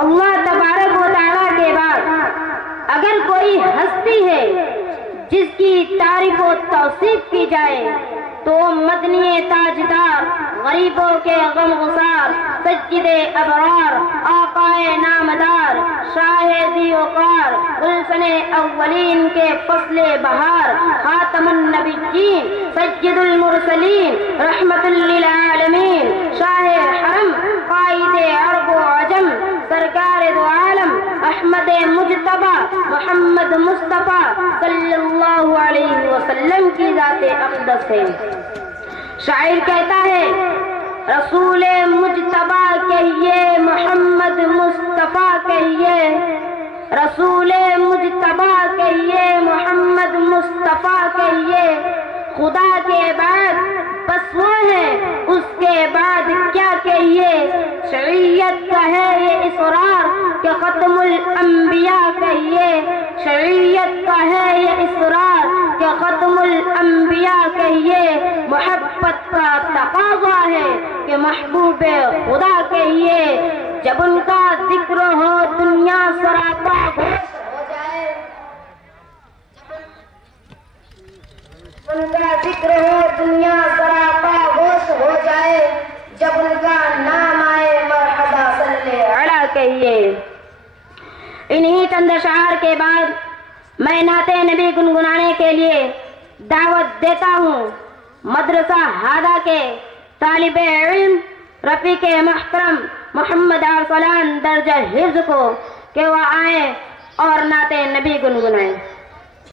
اللہ تبارک و تعالیٰ کے بعد اگر کوئی ہستی ہے جس کی تعریف و توصیف کی جائے تو مدنی تاجدار، غریبوں کے غم گسار، سید ابرار، آقائے نامدار، شاہدی وقار، گلشن اولین کے فصل بہار، خاتم النبیین، سید المرسلین، رحمت للعالمین، شاہ حرم، قائد عرب و عجم، سرکار دو عالم، احمد مجتبی محمد مصطفیٰ صلی اللہ علیہ وسلم کی ذات اقدس ہے۔ شاعر کہتا ہے رسول مجتبی کہیے، محمد مصطفیٰ کہیے، رسول مجتبی کہیے، محمد مصطفیٰ کہیے، خدا کے بعد بس وہ ہے، اس کے بعد کیا کہیے، شریعت کا ہے یہ اصرار کہ ختم الانبیاء کہیے، شریعت کا ہے یہ اصرار کہ ختم الانبیاء کہیے، محبت کا تقاضا ہے کہ محبوب خدا کہیے، جب ان کا ذکر ہو دنیا سراپا ہو جائے، ان کا ذکر ہو دنیا سراپا گوش ہو جائے، جب ان کا نام آئے مرحبا صلی علی کہیے۔ انہی چند اشعار کے بعد میں نعت نبی گنگنانے کے لیے دعوت دیتا ہوں مدرسہ ہادہ کے طالب علم رفیق محترم محمد ارسلان درجہ حفظ کو کہ وہ آئیں اور نعت نبی گنگنائیں۔